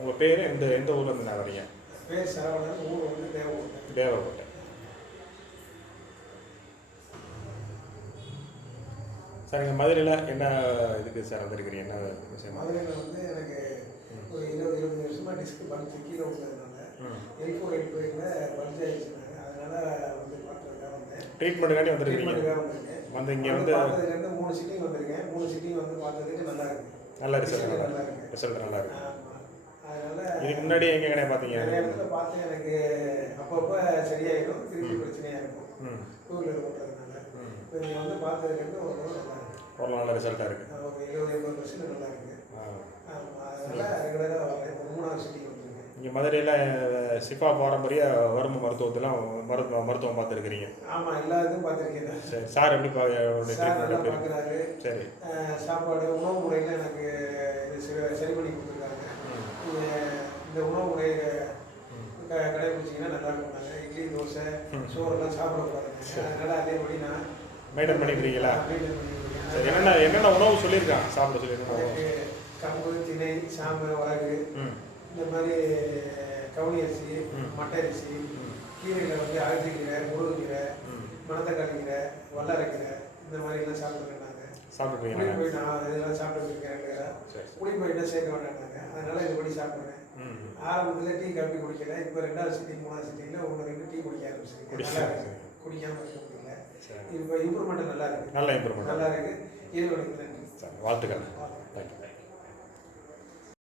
உங்கள் பேர் எந்த எந்த ஊர்லேருந்து நான் வரீங்க? பேர் சரவணன், ஊர் வந்து தேவகோட்டை. தேவகோட்டை. சார் இங்கே மதுரையில் என்ன இதுக்கு சார் வந்திருக்கிறீங்க? என்ன விஷயம்? மதுரையில் வந்து எனக்கு ஒரு 20-25 வருஷமாக டிஸ்க் பல்ஜ் கீழே விட்டதுனால L4 L5ல பல்ஜ் ஆயிடுச்சுனாங்க. அதனால் வந்து பார்க்குறதுக்காக வந்தேன். ட்ரீட்மெண்ட்டுக்காண்டி வந்திருக்கீங்க? வந்திருக்கேன். வந்து இங்கே வந்து பார்த்ததுலேருந்து 3 சிட்டிங் வந்திருக்கேன். 3 சிட்டிங் வந்து பார்த்ததுக்கு நல்லா இருக்குது. நல்ல ரிசல்ட் நல்லா நல்லா இருக்கு. இருக்குது. ரிசல்ட் நல்லா இருக்கு. ஆமாம். அதனால் இதுக்கு முன்னாடி எங்கே கிடையாது பார்த்தீங்க? நிறைய இடத்துல பார்த்து எனக்கு அப்பப்போ சரியாயிடும், திருப்பி பிரச்சனையாக இருக்கும். டூ வீலர் ஓட்டுறதுனால இப்போ நீங்கள் வந்து பார்த்ததுலேருந்து ஓரளவு நல்லா இருக்குது. ஒரு நல்ல ரிசல்ட்டாக இருக்குது. ஒரு 20-80% நல்லா இருக்குது. அதனால் ரெகுலராக வரேன். இப்போ 3வது சிட்டிங் வந்துருக்கேன். இங்கே மதுரையில் சிஃபா பாரம்பரிய வரும மருத்துவத்தெல்லாம் மருத்துவம் பார்த்துருக்கிறீங்க? ஆமாம், எல்லா இதுவும் பார்த்துருக்கேன். சரி, சார் எப்படி சார் நல்லா ட்ரீட்மெண்ட்? பார்க்குறாரு. சரி. சாப்பாடு உணவு முறையில் எனக்கு இது சரி பண்ணி கொடுத்துருக்காங்க. இந்த உணவு முறையை கடைபிடிச்சிங்கன்னா நல்லா இருக்கும்னாங்க. இட்லி தோசை சோறெல்லாம் சாப்பிடக்கூடாதுங்க. அதனால் அதேபடி நான் மெயின்டைன் பண்ணிக்கிறீங்களா? மெயின்டைன் பண்ணிக்கிறேன். சரி, என்னென்ன உணவு சொல்லியிருக்காங்க சாப்பிட சொல்லியிருக்காங்க? எனக்கு கம்பு, திணை, சாமை, வரகு, இந்த மாதிரி கவுனி அரிசி, மட்டை அரிசி, கீரையில் வந்து அகத்திக்கீரை, முருங்கைக்கீரை, மணத்தக்காளி கீரை, வல்லரைக்கீரை, இந்த மாதிரிலாம் சாப்பிட்ருக்கேன். நாங்கள் சாப்பிட்ருக்கீங்க? புளி போய் நான் இதெல்லாம் சாப்பிட்டுருக்கேன். புளி போயிட்டா சேர்க்க வேண்டாம்னாங்க. அதனால் இதுபடி சாப்பிட்றேன். ஆரம்பத்தில் டீ காஃபி குடிக்கல. இப்போ 2வது சிட்டிங் 3வது சிட்டிங்கில் 1-2 டீ குடிக்க ஆரம்பிச்சிருக்கேன். நல்லா இருக்குது. குடிக்காமல் இருக்க முடியல. இப்போ இம்ப்ரூவ்மெண்ட் நல்லா இருக்குது. நல்ல இம்ப்ரூவ்மெண்ட் நல்லா இருக்குது. இறைவனுக்கு நன்றி. வாழ்த்துக்கள்.